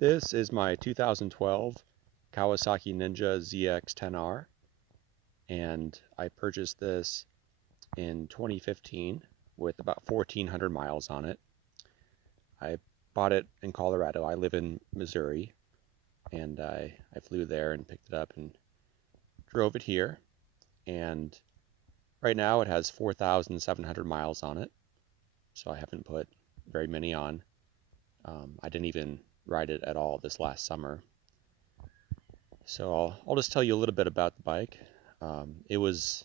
This is my 2012 Kawasaki ZX10R, and I purchased this in 2015 with about 1,400 miles on it. I bought it in Colorado. I live in Missouri, and I flew there and picked it up and drove it here. And right now it has 4,700 miles on it, so I haven't put very many on. I didn't even ride it at all this last summer. So I'll just tell you a little bit about the bike. It was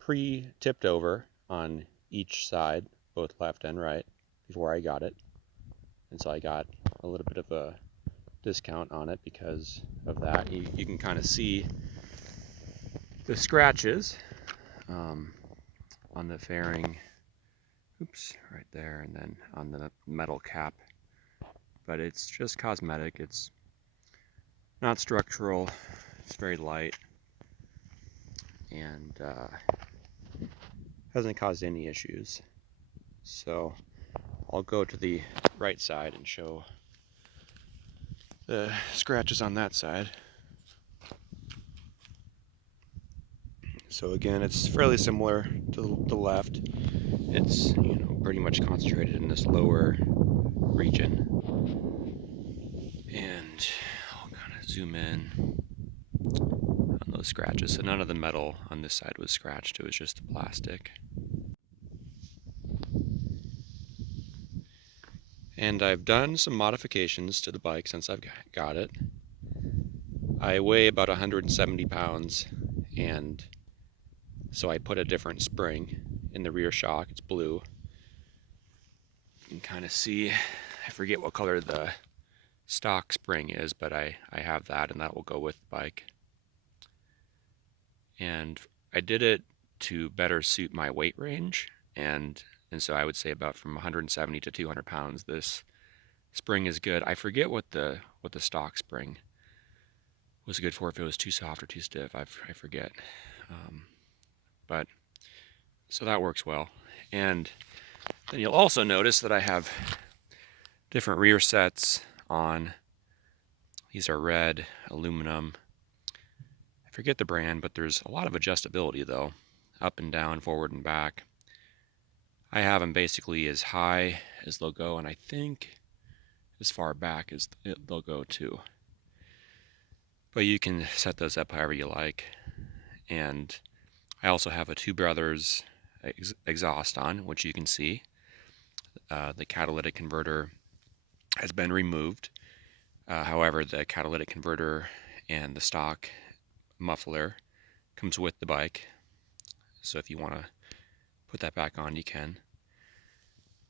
pre-tipped over on each side, both left and right, before I got it. And so I got a little bit of a discount on it because of that. You can kind of see the scratches on the fairing, oops, right there, and then on the metal cap. But it's just cosmetic. It's not structural. It's very light and hasn't caused any issues. So I'll go to the right side and show the scratches on that side. So again, it's fairly similar to the left. It's, pretty much concentrated in this lower region. And I'll kind of zoom in on those scratches. So none of the metal on this side was scratched, it was just the plastic. And I've done some modifications to the bike since I've got it. I weigh about 170 pounds, and so I put a different spring in the rear shock. It's blue. You can kind of see, I forget what color the stock spring is, but I have that, and that will go with the bike. And I did it to better suit my weight range, and so I would say about from 170 to 200 pounds, this spring is good. I forget what the stock spring was good for, if it was too soft or too stiff. I forget. But so that works well. And then you'll also notice that I have different rear sets on. These are red aluminum. I forget the brand, but there's a lot of adjustability though, up and down, forward and back. I have them basically as high as they'll go, and I think as far back as they'll go too. But you can set those up however you like. And I also have a Two Brothers exhaust on, which you can see. The catalytic converter has been removed. However, the catalytic converter and the stock muffler comes with the bike. So if you want to put that back on, you can.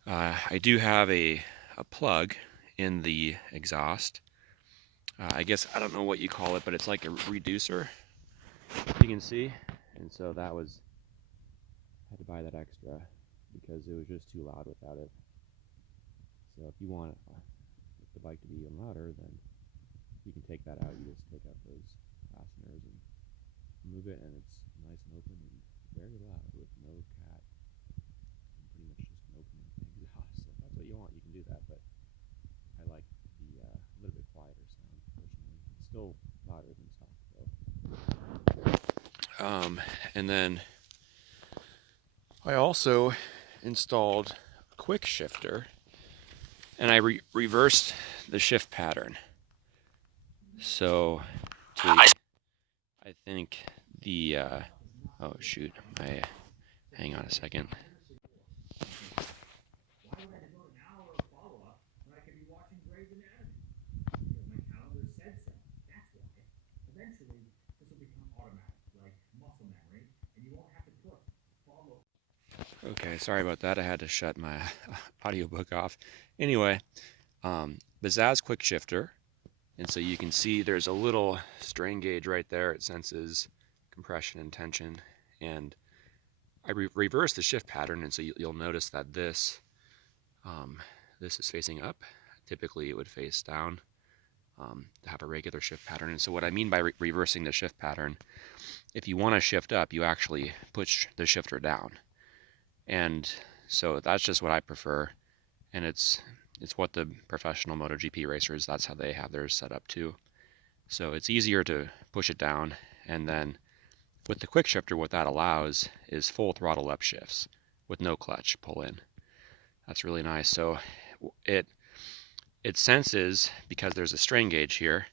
I do have a plug in the exhaust. I guess, I don't know what you call it, but it's like a reducer, you can see. And so that was, I had to buy that extra because it was just too loud without it. So if you want the bike to be even louder, then you can take that out. You just take out those fasteners and move it, and it's nice and open and very loud with no cat and pretty much just an open exhaust. So if that's what you want, you can do that, but I like the little bit quieter sound personally. It's still louder than stock though. And then I also installed a quick shifter, and I reversed the shift pattern. So I think the oh shoot, hang on a second. Okay, sorry about that. I had to shut my audiobook off. Anyway, Bazaz quick shifter, and so you can see there's a little strain gauge right there. It senses compression and tension, and I reversed the shift pattern, and so you'll notice that this is facing up. Typically it would face down to have a regular shift pattern. And so what I mean by reversing the shift pattern, if you want to shift up, you actually push the shifter down. And so that's just what I prefer. And it's It's what the professional MotoGP racers, that's how they have theirs set up too. So it's easier to push it down, and then with the quick shifter, what that allows is full throttle up shifts with no clutch pull in. That's really nice. So it senses, because there's a strain gauge here,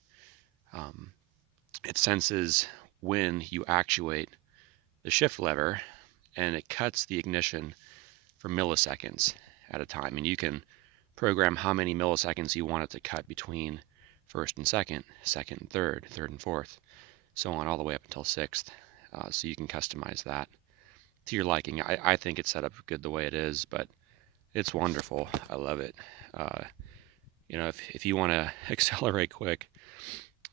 it senses when you actuate the shift lever, and it cuts the ignition for milliseconds at a time. And you can program how many milliseconds you want it to cut between first and second, second and third, third and fourth, so on, all the way up until sixth. So you can customize that to your liking. I think it's set up good the way it is, but it's wonderful. I love it. You know, if you want to accelerate quick,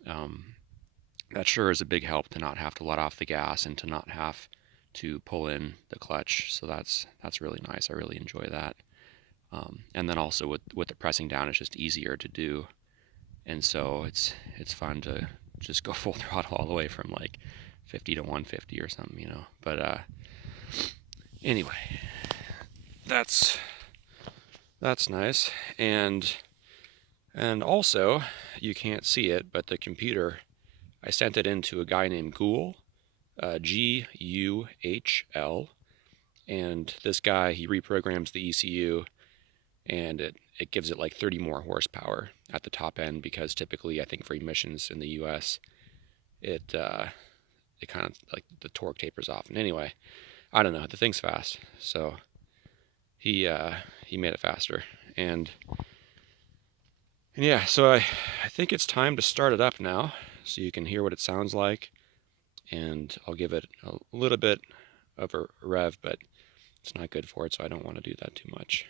that sure is a big help to not have to let off the gas and to not have to pull in the clutch. So that's really nice. I really enjoy that. And then also with the pressing down, it's just easier to do, and so it's fun to just go full throttle all the way from like 50 to 150 or something, you know. But anyway, that's nice. And also, you can't see it, but the computer, I sent it into a guy named Guhl, Guhl, and this guy, he reprograms the ECU, and it gives it like 30 more horsepower at the top end, because typically, I think for emissions in the US, it kind of like the torque tapers off. And anyway, I don't know, the thing's fast, so he made it faster. And yeah, so I think it's time to start it up now, so you can hear what it sounds like. And I'll give it a little bit of a rev, but it's not good for it, so I don't want to do that too much.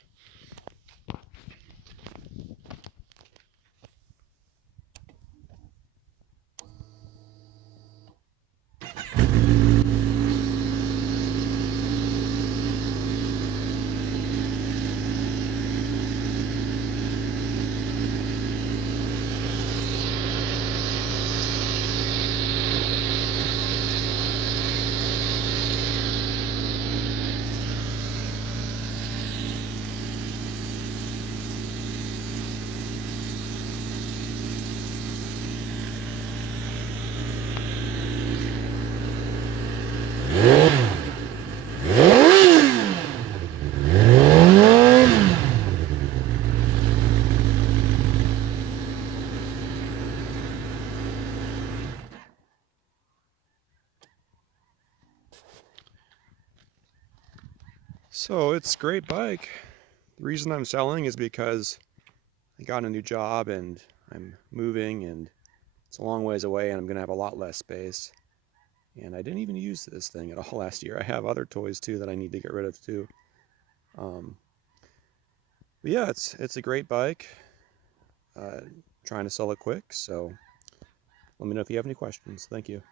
So it's a great bike. The reason I'm selling is because I got a new job and I'm moving, and it's a long ways away, and I'm going to have a lot less space. And I didn't even use this thing at all last year. I have other toys too that I need to get rid of too. But yeah, it's a great bike. Trying to sell it quick, so let me know if you have any questions. Thank you.